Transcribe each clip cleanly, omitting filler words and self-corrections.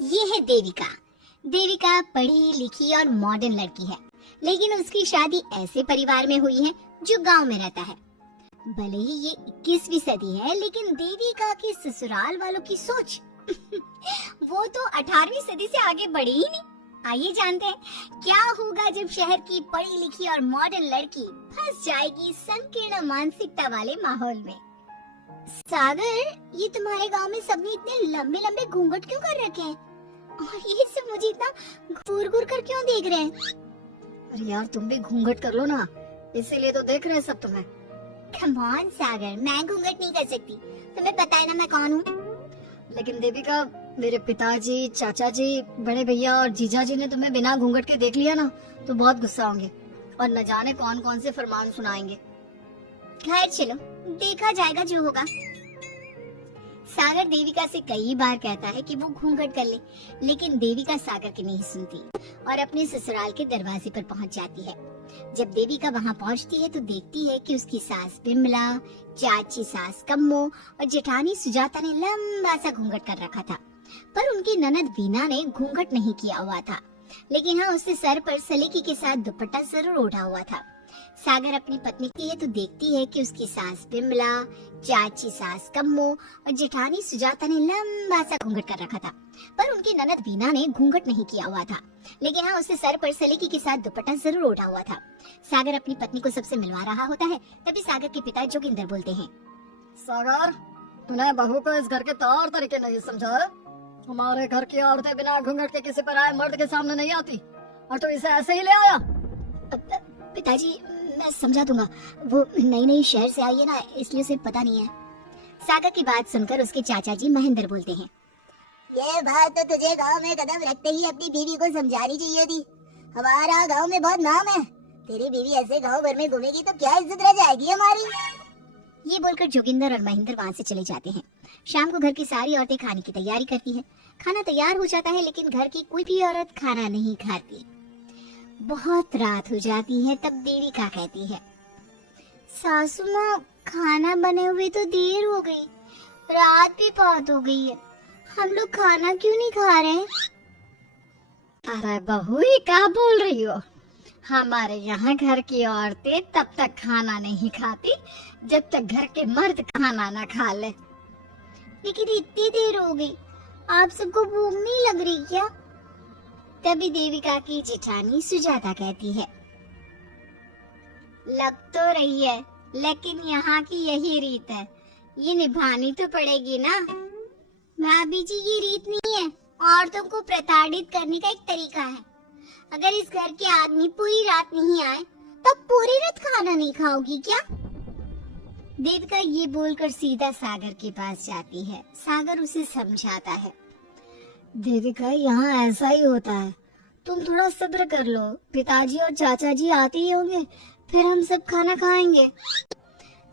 ये है देविका। देविका पढ़ी लिखी और मॉडर्न लड़की है, लेकिन उसकी शादी ऐसे परिवार में हुई है जो गांव में रहता है। भले ही ये 21वीं सदी है, लेकिन देविका की ससुराल वालों की सोच वो तो 18वीं सदी से आगे बढ़ी ही नहीं। आइए जानते हैं क्या होगा जब शहर की पढ़ी लिखी और मॉडर्न लड़की फंस जाएगी संकीर्ण मानसिकता वाले माहौल में। सागर, ये तुम्हारे गांव में सबने इतने लंबे लंबे घूंघट क्यों कर रखे हैं? और ये सब मुझे इतना घूर घूर कर क्यों देख रहे हैं? अरे यार, तुम भी घूंघट कर लो ना, इसीलिए तो देख रहे हैं सब तुम्हें। कम ऑन सागर, मैं घूंघट नहीं कर सकती। तुम्हें पता है ना मैं कौन हूँ। लेकिन देविका, मेरे पिताजी, चाचा जी, बड़े भैया और जीजा जी ने तुम्हें बिना घूंघट के देख लिया ना तो बहुत गुस्सा होंगे और न जाने कौन कौन से फरमान सुनाएंगे। खैर चलो, देखा जाएगा जो होगा। सागर देविका से कई बार कहता है कि वो घूंघट कर ले, लेकिन देविका सागर की नहीं सुनती और अपने ससुराल के दरवाजे पर पहुंच जाती है। जब देविका वहां पहुंचती है तो देखती है कि उसकी सास बिमला, चाची सास कम्मो और जेठानी सुजाता ने लंबा सा घूंघट कर रखा था, पर उनकी ननद वीना ने घूंघट नहीं किया हुआ था। लेकिन हाँ, उससे सर पर सलीके के साथ दुपट्टा जरूर ओढ़ा हुआ था। सागर अपनी पत्नी की है तो देखती है कि उसकी सास बिमला, चाची सास कम्मो और जेठानी सुजाता ने लंबा सा घूंघट कर रखा था, पर उनकी ननद वीना ने घूंघट नहीं किया हुआ था। लेकिन हाँ, उससे सर पर सलीके के साथ दुपट्टा जरूर ओढ़ा हुआ था। सागर अपनी पत्नी को सबसे मिलवा रहा होता है, तभी सागर के पिता जोगिंदर बोलते हैं, सागर, तूने बहू को इस घर के तौर तरीके नहीं समझा है। हमारे घर की औरतें बिना घूंघट के किसी पराये मर्द के सामने नहीं आती और तू इसे ऐसे ही ले आया। पिताजी, मैं समझा दूंगा, वो नई नई शहर से आई है ना, इसलिए उसे पता नहीं है। सागर की बात सुनकर उसके चाचा जी महेंद्र बोलते हैं, ये बात तो तुझे गांव में कदम रखते ही अपनी बीवी को समझानी चाहिए थी। हमारा गांव में बहुत नाम है, तेरी बीवी ऐसे गांव भर में घूमेगी तो क्या इज्जत रह जाएगी हमारी। ये बोलकर जोगिंदर और महेंद्र वहाँ से चले जाते हैं। शाम को घर की सारी औरतें खाने की तैयारी करती हैं। खाना तैयार हो जाता है, लेकिन घर की कोई भी औरत खाना नहीं खाती। बहुत रात हो जाती है, तब देविका कहती है, सासू माँ, खाना बने हुए तो देर हो गई, रात भी बहुत हो गई है, हम लोग खाना क्यों नहीं खा रहे? अरे बहू, ये क्या बोल रही हो? हमारे यहाँ घर की औरतें तब तक खाना नहीं खाती जब तक घर के मर्द खाना न खा ले। लेकिन इतनी देर हो गई, आप सबको भूख नहीं लग रही क्या? तभी देविका की जेठानी सुजाता कहती है, लग तो रही है, लेकिन यहाँ की यही रीत है, ये निभानी तो पड़ेगी ना। भाभी जी, ये रीत नहीं है, औरतों को प्रताड़ित करने का एक तरीका है। अगर इस घर के आदमी पूरी रात नहीं आए तो पूरी रात खाना नहीं खाओगी क्या? देविका ये बोलकर सीधा सागर के पास जाती है। सागर उसे समझाता है, देविका, यहाँ ऐसा ही होता है, तुम थोड़ा सब्र कर लो, पिताजी और चाचा जी आते ही होंगे, फिर हम सब खाना खाएंगे।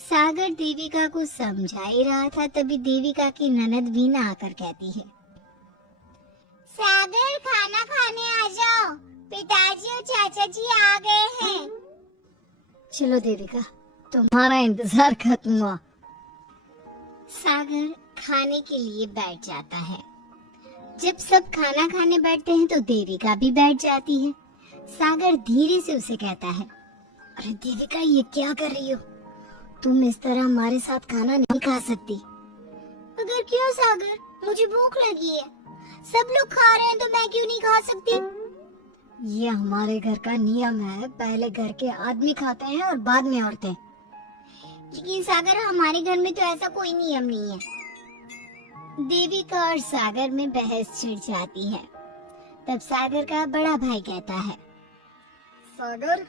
सागर देविका को समझा ही रहा था, तभी देविका की ननद वीना आकर कहती है, सागर, खाना खाने आ जाओ, पिताजी और चाचा जी आ गए हैं। चलो देविका, तुम्हारा इंतजार खत्म हुआ। सागर खाने के लिए बैठ जाता है। जब सब खाना खाने बैठते हैं तो देविका भी बैठ जाती है। सागर धीरे से उसे कहता है, अरे देविका, ये क्या कर रही हो? तुम इस तरह हमारे साथ खाना नहीं खा सकती। अगर क्यों सागर, मुझे भूख लगी है, सब लोग खा रहे हैं तो मैं क्यों नहीं खा सकती? ये हमारे घर का नियम है, पहले घर के आदमी खाते हैं और बाद में औरतें। लेकिन सागर, हमारे घर में तो ऐसा कोई नियम नहीं है। देविका और सागर में बहस छिड़ जाती है। तब सागर का बड़ा भाई कहता है, सागर,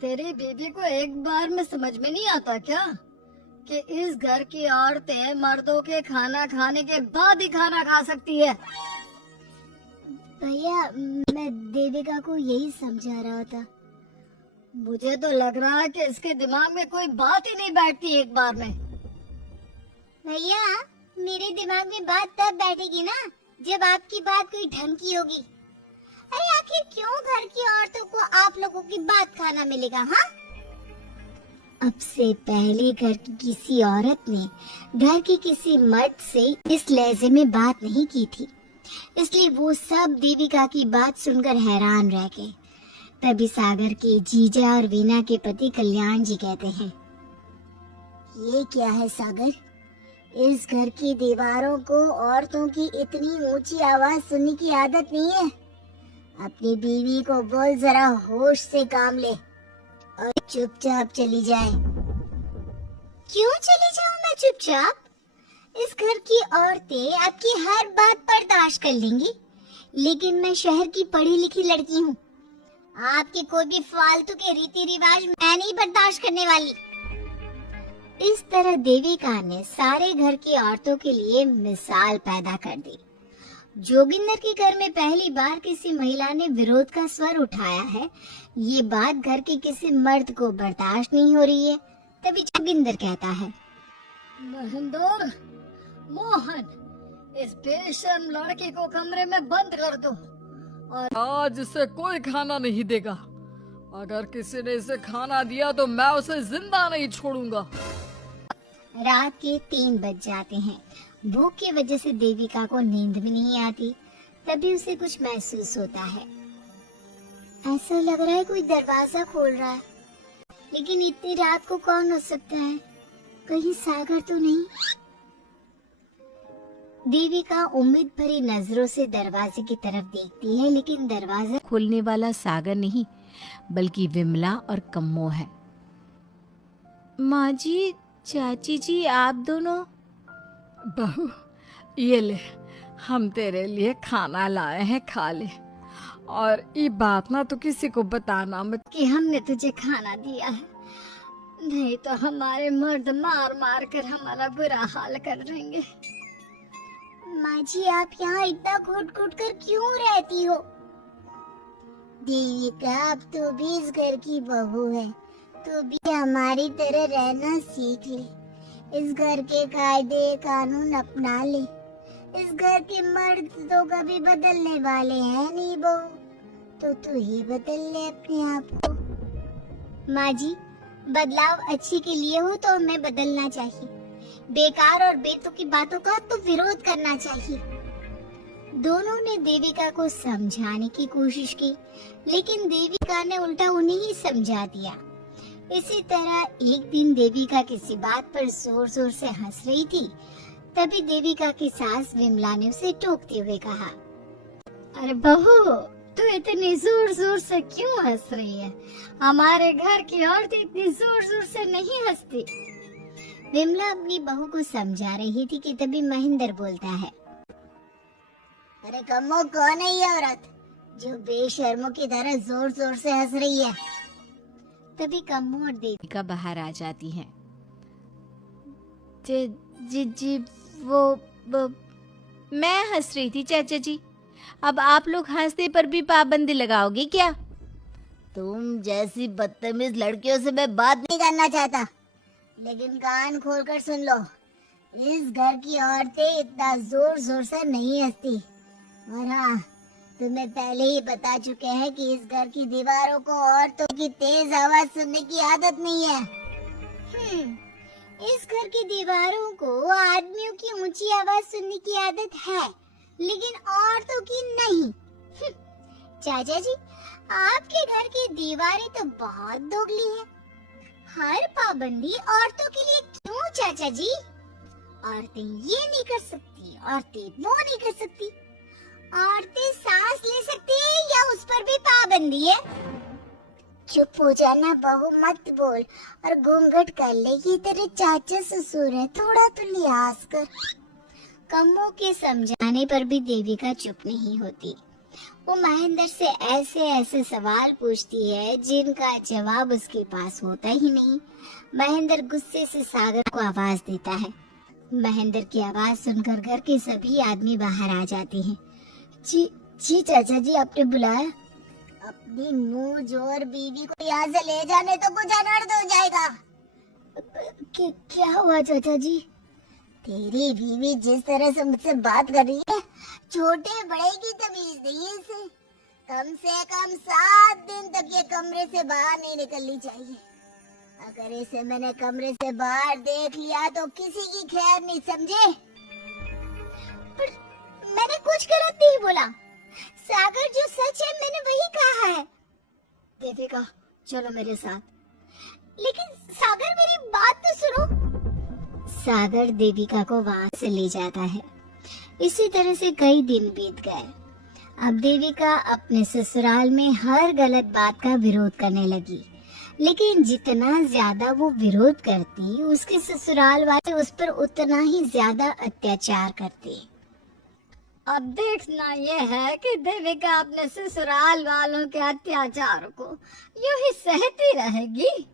तेरी बीबी को एक बार में समझ में नहीं आता क्या कि इस घर की औरतें मर्दों के खाना खाने के बाद ही खाना खा सकती है? भैया, मैं देविका को यही समझा रहा था। मुझे तो लग रहा है कि इसके दिमाग में कोई बात ही नहीं बैठती एक बार में। भैया, मेरे दिमाग में बात तब बैठेगी ना जब आपकी बात कोई ढंग की होगी। अरे आखिर क्यों घर की औरतों को आप लोगों की बात खाना मिलेगा? हाँ, अब से पहले घर की किसी औरत ने घर के किसी मर्द से इस लहजे में बात नहीं की थी। इसलिए वो सब देविका की बात सुनकर हैरान रह गए। तभी सागर के जीजा और वीना के पति कल्याण जी कहते हैं, ये क्या है सागर? इस घर की दीवारों को औरतों की इतनी ऊंची आवाज सुनने की आदत नहीं है। अपनी बीवी को बोल जरा होश से काम ले और चुपचाप चली जाए। क्यों चली जाऊं मैं चुपचाप? इस घर की औरतें आपकी हर बात बर्दाश्त कर लेंगी, लेकिन मैं शहर की पढ़ी लिखी लड़की हूँ। आपके कोई भी फालतू के रीति रिवाज मैं नहीं बर्दाश्त करने वाली। इस तरह देविका ने सारे घर की औरतों के लिए मिसाल पैदा कर दी। जोगिंदर के घर में पहली बार किसी महिला ने विरोध का स्वर उठाया है। ये बात घर के किसी मर्द को बर्दाश्त नहीं हो रही है। तभी जोगिंदर कहता है, महेंद्र, मोहन, इस बेशर्म लड़की को कमरे में बंद कर दो और आज इसे कोई खाना नहीं देगा। अगर किसी ने इसे खाना दिया तो मैं उसे जिंदा नहीं छोड़ूंगा। रात के 3 बज जाते हैं। भूख की वजह से देविका को नींद भी नहीं आती। तभी उसे कुछ महसूस होता है। ऐसा लग रहा है कोई दरवाजा खोल रहा है, लेकिन इतनी रात को कौन हो सकता है? कहीं सागर तो नहीं? देविका उम्मीद भरी नजरों से दरवाजे की तरफ देखती है, लेकिन दरवाजा खोलने वाला सागर नहीं बल्कि विमला और कम्मो है। माँ जी, चाची जी, आप दोनों। बहू, ये ले, हम तेरे लिए खाना लाए हैं, खा ले। और ये बात ना तो किसी को बताना मत कि हमने तुझे खाना दिया है, नहीं तो हमारे मर्द मार मार कर हमारा बुरा हाल कर देंगे। माँ जी, आप यहाँ इतना घुट घुट कर क्यों रहती हो? देविका, अब तू भी इस घर की बहू है, तू भी हमारी तरह रहना सीख ले। इस घर के कायदे कानून अपना ले। इस घर के मर्द तो कभी बदलने वाले हैं नहीं बहू, तो तू ही बदल ले अपने आप को। माँ जी, बदलाव अच्छे के लिए हो तो हमें बदलना चाहिए। बेकार और बेतुकी बातों का तो विरोध करना चाहिए। दोनों ने देविका को समझाने की कोशिश की, लेकिन देविका ने उल्टा उन्हें ही समझा दिया। इसी तरह एक दिन देविका किसी बात पर जोर जोर से हंस रही थी। तभी देविका की सास विमला ने उसे टोकते हुए कहा, अरे बहू, तू इतनी जोर जोर से क्यों हंस रही है? हमारे घर की औरतें इतनी जोर जोर से नहीं हंसती। विमला अपनी बहू को समझा रही थी कि तभी महेंद्र बोलता है, अरे कम्मो, कौन है ये औरत जो बेशर्मों की तरह जोर जोर से हंस रही है? तभी कम्मो और देविका बाहर आ जाती हैं। जी, वो मैं हंस रही थी चाचा जी। अब आप लोग हंसने पर भी पाबंदी लगाओगे क्या? तुम जैसी बदतमीज लड़कियों से मैं बात नहीं करना चाहता, लेकिन कान खोलकर सुन लो। इस घर की औरतें इतना जोर जोर से नहीं हंसती। और हाँ, तुम्हें पहले ही बता चुके हैं कि इस घर की दीवारों को औरतों की तेज आवाज सुनने की आदत नहीं है। इस घर की दीवारों को आदमियों की ऊंची आवाज सुनने की आदत है, लेकिन औरतों की नहीं। चाचा जी, आपके घर की दीवारें तो बहुत दोगली है। हर पाबंदी औरतों के लिए क्यों चाचा जी? औरतें ये नहीं कर सकती, औरतें वो नहीं कर सकती। औरतें सांस ले सकती है या उस पर भी पाबंदी है? चुप हो जाना बहू, मत बोल और घूंघट कर ले। ये तेरे चाचा ससुर है, थोड़ा तो लिहाज कर। कम्मो के समझाने पर भी देविका चुप नहीं होती। वो महेंद्र से ऐसे ऐसे सवाल पूछती है जिनका जवाब उसके पास होता ही नहीं। महेंद्र गुस्से से सागर को आवाज देता है। महेंद्र की आवाज सुनकर घर के सभी आदमी बाहर आ जाते हैं। जी चाचा जी, आपने बुलाया? अपनी मुंह जोर बीवी को यहाँ से ले जाने तो कुछ अनर्थ हो जाएगा। क्या हुआ चाचा जी? तेरी बीवी जिस तरह से मुझसे बात कर रही है, छोटे बड़े की तमीज नहीं है इसे। कम से कम 7 दिन तक ये कमरे से बाहर नहीं निकलनी चाहिए। अगर इसे मैंने कमरे से बाहर देख लिया तो किसी की खैर नहीं, समझे? मैंने कुछ गलत नहीं बोला। सागर जो सच है मैंने वही कहा है। देविका चलो मेरे साथ। लेकिन सागर मेरी बात तो सुनो। सागर देविका को वहां से ले जाता है। इसी तरह से कई दिन बीत गए। अब देविका अपने ससुराल में हर गलत बात का विरोध करने लगी, लेकिन जितना ज्यादा वो विरोध करती उसके ससुराल वाले उस पर उतना ही ज्यादा अत्याचार करते। अब देखना ये है कि देविका अपने ससुराल वालों के अत्याचार को यूं ही सहती रहेगी।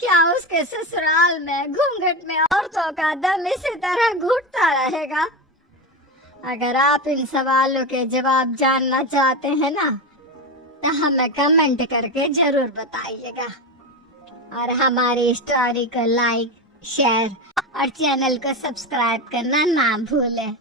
क्या उसके ससुराल में घूंघट में औरतों का दम इसी तरह घुटता रहेगा? अगर आप इन सवालों के जवाब जानना चाहते हैं ना, तो हमें कमेंट करके जरूर बताइएगा। और हमारी स्टोरी को लाइक, शेयर और चैनल को सब्सक्राइब करना ना भूलें।